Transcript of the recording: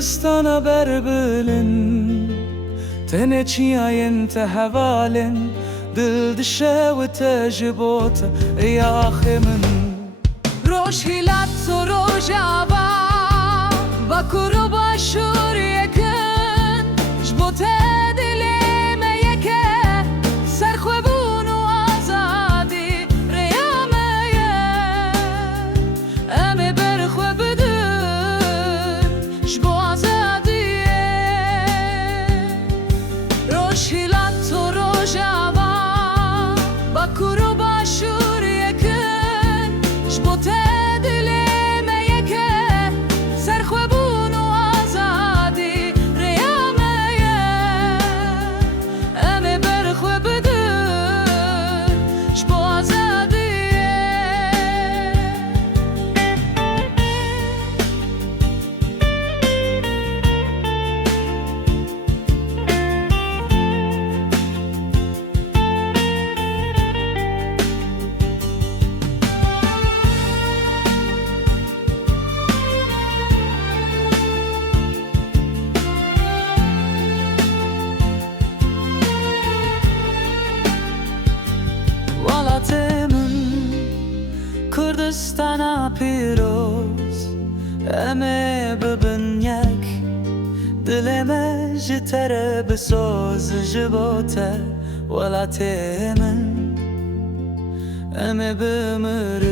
Kurdistana berbilin Tene çiyayen te hevalin Dil dişe ve tecibota ya ahimin Roş hilat so rojava Bakuro başur yekın Jbote dileme yeke Serxwebun u azadi Reyameye Eme berxwebdin Jbo azadiye Roş hilat so rojava Bakuro başur yekın Jbote Kurdistana piroz Eme bibin yek Dileme jitere bisoz jibote Welatê min Eme bimir